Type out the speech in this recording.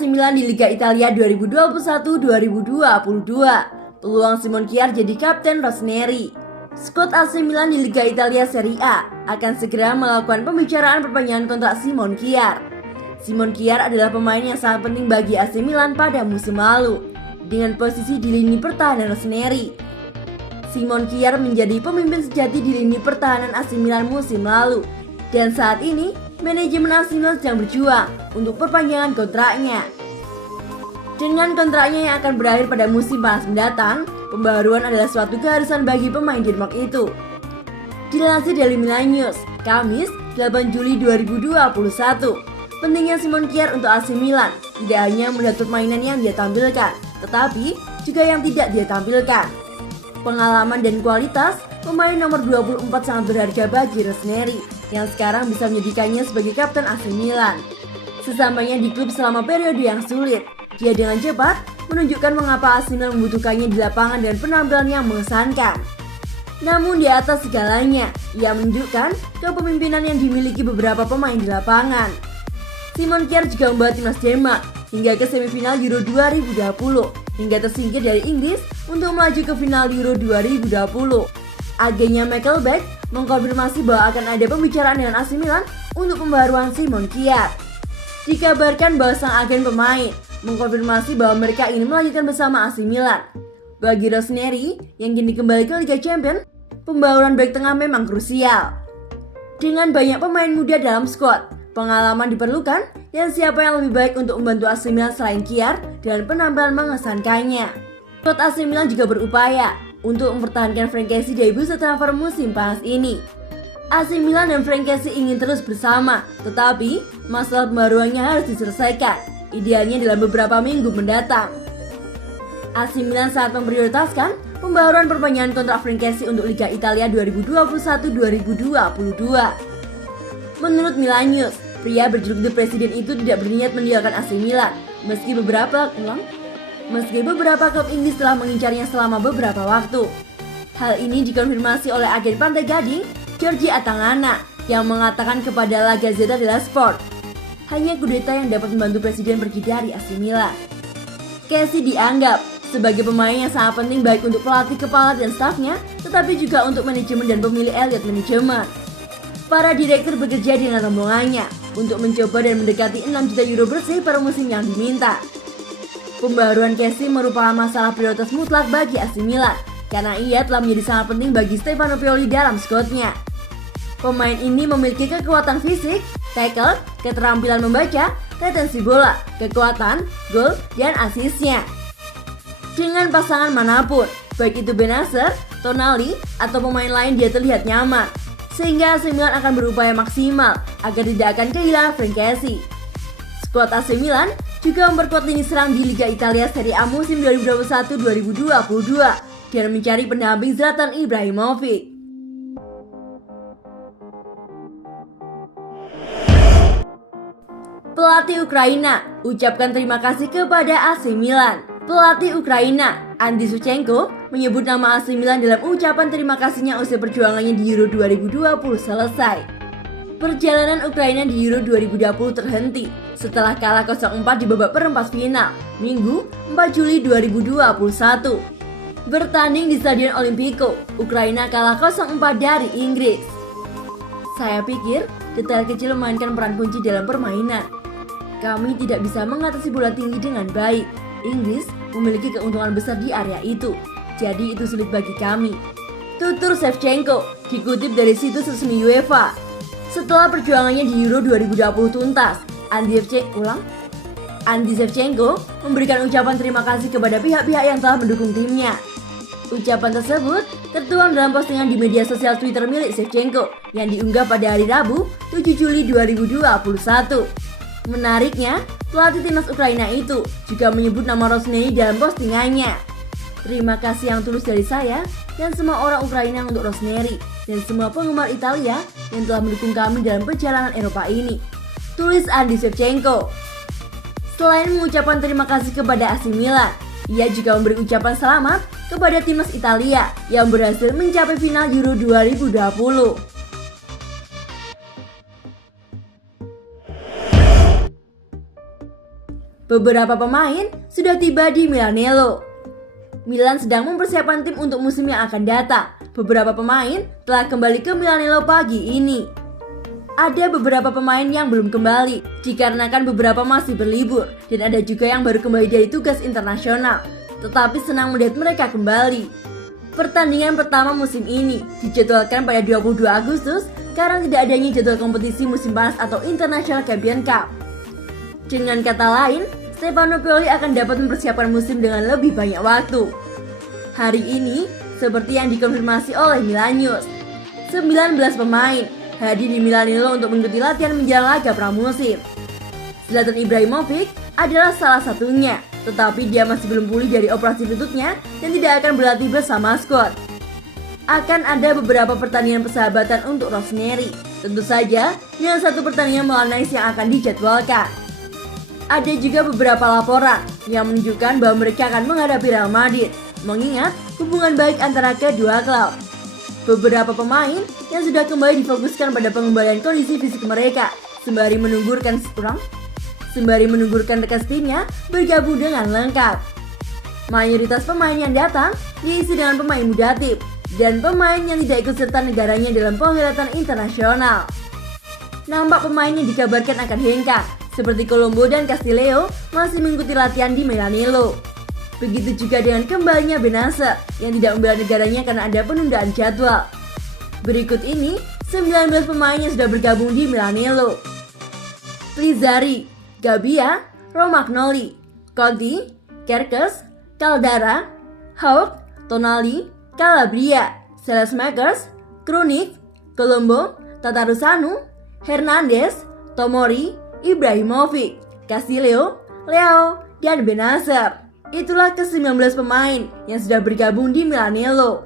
AC Milan di Liga Italia 2021-2022. Peluang Simon Kjær jadi kapten Rossoneri. Skuad AC Milan di Liga Italia Serie A akan segera melakukan pembicaraan perpanjangan kontrak Simon Kjær. Simon Kjær adalah pemain yang sangat penting bagi AC Milan pada musim lalu, dengan posisi di lini pertahanan Rossoneri. Simon Kjær menjadi pemimpin sejati di lini pertahanan AC Milan musim lalu, dan saat ini manajemen AC Milan sedang berjuang untuk perpanjangan kontraknya. Dengan kontraknya yang akan berakhir pada musim panas mendatang, pembaruan adalah suatu keharusan bagi pemain Denmark itu. Dilansir dari Milan News, Kamis 8 Juli 2021, pentingnya Simon Kjær untuk AC Milan tidak hanya melihat permainan yang dia tampilkan, tetapi juga yang tidak dia tampilkan. Pengalaman dan kualitas pemain nomor 24 sangat berharga bagi Rossoneri, yang sekarang bisa menjadikannya sebagai kapten AC Milan. Sesampainya di klub selama periode yang sulit, dia dengan cepat menunjukkan mengapa AC Milan membutuhkannya di lapangan dengan penampilan yang mengesankan. Namun di atas segalanya, ia menunjukkan kepemimpinan yang dimiliki beberapa pemain di lapangan. Simon Kjær juga membawa timnas Denmark hingga ke semifinal Euro 2020, hingga tersingkir dari Inggris untuk melaju ke final Euro 2020. Agennya Michael Beck mengkonfirmasi bahwa akan ada pembicaraan dengan AC Milan untuk pembaruan Simon Kjær. Dikabarkan bahwa sang agen pemain mengkonfirmasi bahwa mereka ingin melanjutkan bersama AC Milan. Bagi Rossoneri yang kini kembali ke Liga Champions, pembaruan bek tengah memang krusial. Dengan banyak pemain muda dalam skuad, pengalaman diperlukan dan siapa yang lebih baik untuk membantu AC Milan selain Kjær dengan penampilan mengesankannya. Skuad AC Milan juga berupaya untuk mempertahankan Frank Kessie dari bursa transfer musim panas ini. AC Milan dan Frank Kessie ingin terus bersama, tetapi masalah pembaruannya harus diselesaikan, idealnya dalam beberapa minggu mendatang. AC Milan sangat memprioritaskan pembaruan perpanjangan kontrak Frank Kessie untuk Liga Italia 2021-2022. Menurut Milan News, pria berjuluk The President itu tidak berniat meninggalkan AC Milan, meski beberapa klub Inggris telah mengincarnya selama beberapa waktu. Hal ini dikonfirmasi oleh agen Pantai Gading, Giorgi Atangana, yang mengatakan kepada La Gazzetta dello Sport, hanya kudeta yang dapat membantu presiden pergi dari AC Milan. Kessie dianggap sebagai pemain yang sangat penting baik untuk pelatih kepala dan stafnya, tetapi juga untuk manajemen dan pemilik elite manajemen. Para direktur bekerja dengan rombongannya untuk mencoba dan mendekati 6 juta euro bersih per musim yang diminta. Pembaruan Kessie merupakan masalah prioritas mutlak bagi AC Milan, karena ia telah menjadi sangat penting bagi Stefano Pioli dalam skuadnya. Pemain ini memiliki kekuatan fisik, tackle, keterampilan membaca, retensi bola, kekuatan, gol, dan asisnya. Dengan pasangan manapun, baik itu Benacer, Tonali, atau pemain lain, dia terlihat nyaman, sehingga AC Milan akan berupaya maksimal agar tidak akan kehilangan Frank Kessie. Skuad AC Milan juga memperkuat lini serang di Liga Italia Serie A musim 2021-2022 dan mencari pendamping Zlatan Ibrahimovic. Pelatih Ukraina ucapkan terima kasih kepada AC Milan. Pelatih Ukraina, Andy Shevchenko, menyebut nama AC Milan dalam ucapan terima kasihnya usai perjuangannya di Euro 2020 selesai. Perjalanan Ukraina di Euro 2020 terhenti setelah kalah 0-4 di babak perempat final, Minggu 4 Juli 2021. Bertanding di Stadion Olimpico, Ukraina kalah 0-4 dari Inggris. Saya pikir detail kecil memainkan peran kunci dalam permainan. Kami tidak bisa mengatasi bola tinggi dengan baik. Inggris memiliki keuntungan besar di area itu, jadi itu sulit bagi kami, tutur Shevchenko, dikutip dari situs resmi UEFA. Setelah perjuangannya di Euro 2020 tuntas, Andy Shevchenko memberikan ucapan terima kasih kepada pihak-pihak yang telah mendukung timnya. Ucapan tersebut tertuang dalam postingan di media sosial Twitter milik Shevchenko yang diunggah pada hari Rabu 7 Juli 2021. Menariknya, pelatih timnas Ukraina itu juga menyebut nama Rossoneri dalam postingannya. Terima kasih yang tulus dari saya dan semua orang Ukraina untuk Rossoneri dan semua penggemar Italia yang telah mendukung kami dalam perjalanan Eropa ini, tulis Andy Shevchenko. Selain mengucapkan terima kasih kepada AC Milan, ia juga memberi ucapan selamat kepada timnas Italia yang berhasil mencapai final Euro 2020. Beberapa pemain sudah tiba di Milanello. Milan sedang mempersiapkan tim untuk musim yang akan datang. Beberapa pemain telah kembali ke Milanello pagi ini. Ada beberapa pemain yang belum kembali dikarenakan beberapa masih berlibur, dan ada juga yang baru kembali dari tugas internasional, tetapi senang melihat mereka kembali. Pertandingan pertama musim ini dijadwalkan pada 22 Agustus karena tidak adanya jadwal kompetisi musim panas atau International Champions Cup. Dengan kata lain, Stefano Pioli akan dapat mempersiapkan musim dengan lebih banyak waktu. Hari ini, seperti yang dikonfirmasi oleh Milan News, 19 pemain hadir di Milanello untuk mengikuti latihan menjelang laga pramusim. Zlatan Ibrahimovic adalah salah satunya, tetapi dia masih belum pulih dari operasi lututnya dan tidak akan berlatih bersama skuad. Akan ada beberapa pertandingan persahabatan untuk Rossoneri, tentu saja dengan satu pertandingan melawan Nice yang akan dijadwalkan. Ada juga beberapa laporan yang menunjukkan bahwa mereka akan menghadapi Real Madrid, mengingat hubungan baik antara kedua klub. Beberapa pemain yang sudah kembali difokuskan pada pengembalian kondisi fisik mereka, sembari menunggu rekan timnya bergabung dengan lengkap. Mayoritas pemain yang datang diisi dengan pemain muda tim dan pemain yang tidak ikut serta negaranya dalam penghelatan internasional. Nampak pemain yang dikabarkan akan hengkang, seperti Colombo dan Castillejo masih mengikuti latihan di Milanello. Begitu juga dengan kembalinya Benacer yang tidak membela negaranya karena ada penundaan jadwal. Berikut ini 19 pemain yang sudah bergabung di Milanello. Pizzari, Gabbia, Romagnoli, Conti, Kerkez, Caldara, Hauck, Tonali, Calabria, Selesmakers, Krunic, Colombo, Tatarusanu, Hernandez, Tomori, Ibrahimovic, Castillejo, Leao, dan Benacer. Itulah ke-19 pemain yang sudah bergabung di Milanello.